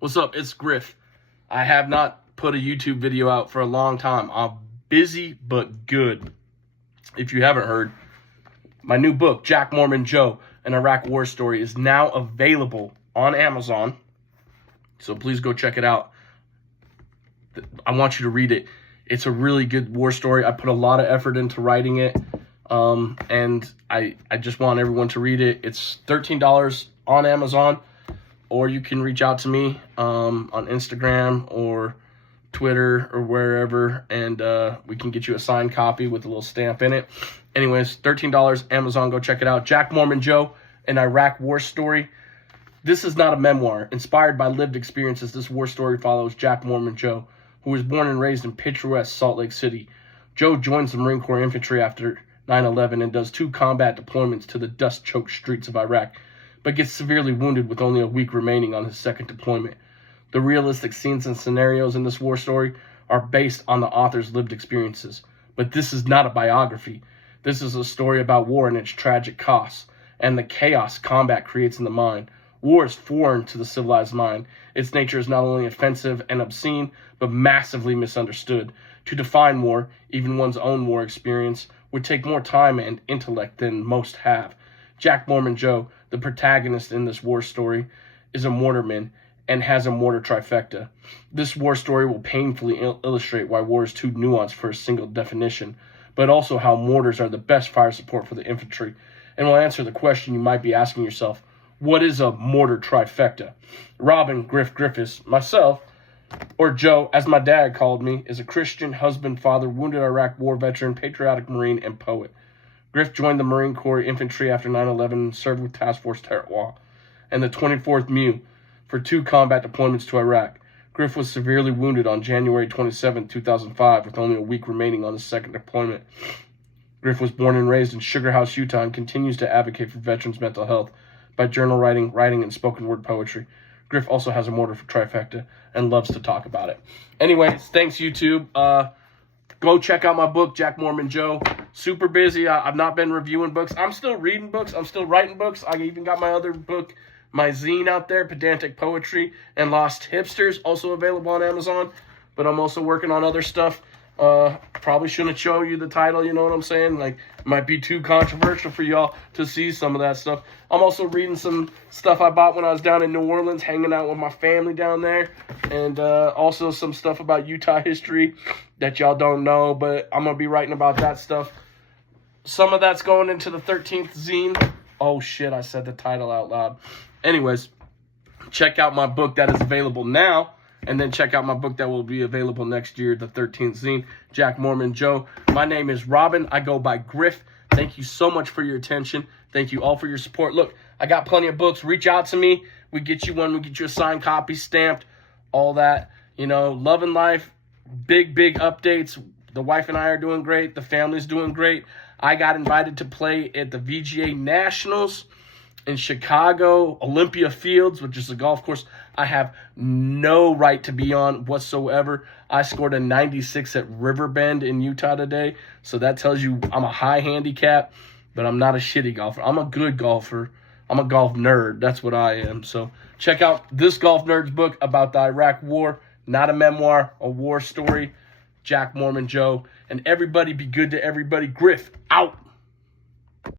What's up? It's Griff. I have not put a YouTube video out for a long time. I'm busy but good. If you haven't heard, my new book, Jack Mormon Joe, an Iraq War Story, is now available on Amazon. So please go check it out. I want you to read it. It's a really good war story. I put a lot of effort into writing it. And I just want everyone to read it. It's $13 on Amazon. Or you can reach out to me on Instagram or Twitter or wherever, and we can get you a signed copy with a little stamp in it. Anyways, $13, Amazon, go check it out. Jack Mormon Joe, an Iraq War Story. This is not a memoir. Inspired by lived experiences, this war story follows Jack Mormon Joe, who was born and raised in picturesque Salt Lake City. Joe joins the Marine Corps infantry after 9/11 and does 2 combat deployments to the dust-choked streets of Iraq, but gets severely wounded with only a week remaining on his second deployment. The realistic scenes and scenarios in this war story are based on the author's lived experiences, but this is not a biography. This is a story about war and its tragic costs, and the chaos combat creates in the mind. War is foreign to the civilized mind. Its nature is not only offensive and obscene, but massively misunderstood. To define war, even one's own war experience, would take more time and intellect than most have. Jack Mormon Joe, the protagonist in this war story, is a mortarman and has a mortar trifecta. This war story will painfully illustrate why war is too nuanced for a single definition, but also how mortars are the best fire support for the infantry, and will answer the question you might be asking yourself: what is a mortar trifecta? Robin Griffiths, myself, or Joe, as my dad called me, is a Christian, husband, father, wounded Iraq war veteran, patriotic Marine, and poet. Griff joined the Marine Corps infantry after 9/11 and served with Task Force Terror and the 24th MEU for 2 combat deployments to Iraq. Griff was severely wounded on January 27, 2005, with only a week remaining on his second deployment. Griff was born and raised in Sugar House, Utah, and continues to advocate for veterans' mental health by journal writing, and spoken word poetry. Griff also has a mortar trifecta and loves to talk about it. Anyways, thanks, YouTube. Go check out my book, Jack Mormon Joe. Super busy. I've not been reviewing books. I'm still reading books. I'm still writing books. I even got my other book, my zine out there, Pedantic Poetry and Lost Hipsters, also available on Amazon. But I'm also working on other stuff. Probably shouldn't show you the title, you know what I'm saying? Like, it might be too controversial for y'all to see some of that stuff. I'm also reading some stuff I bought when I was down in New Orleans, hanging out with my family down there. And also some stuff about Utah history that y'all don't know, but I'm going to be writing about that stuff. Some of that's going into the 13th zine. Oh, shit, I said the title out loud. Anyways, check out my book that is available now. And then check out my book that will be available next year, the 13th zine, Jack Mormon Joe. My name is Robin. I go by Griff. Thank you so much for your attention. Thank you all for your support. Look, I got plenty of books. Reach out to me. We get you one. We get you a signed copy, stamped, all that. You know, love and life, big updates. The wife and I are doing great. The family's doing great. I got invited to play at the VGA Nationals in Chicago, Olympia Fields, which is a golf course I have no right to be on whatsoever. I scored a 96 at Riverbend in Utah today, so that tells you I'm a high handicap, but I'm not a shitty golfer. I'm a good golfer. I'm a golf nerd. That's what I am. So check out this Golf Nerd's book about the Iraq War, not a memoir, a war story, Jack Mormon Joe. And everybody be good to everybody. Griff, out.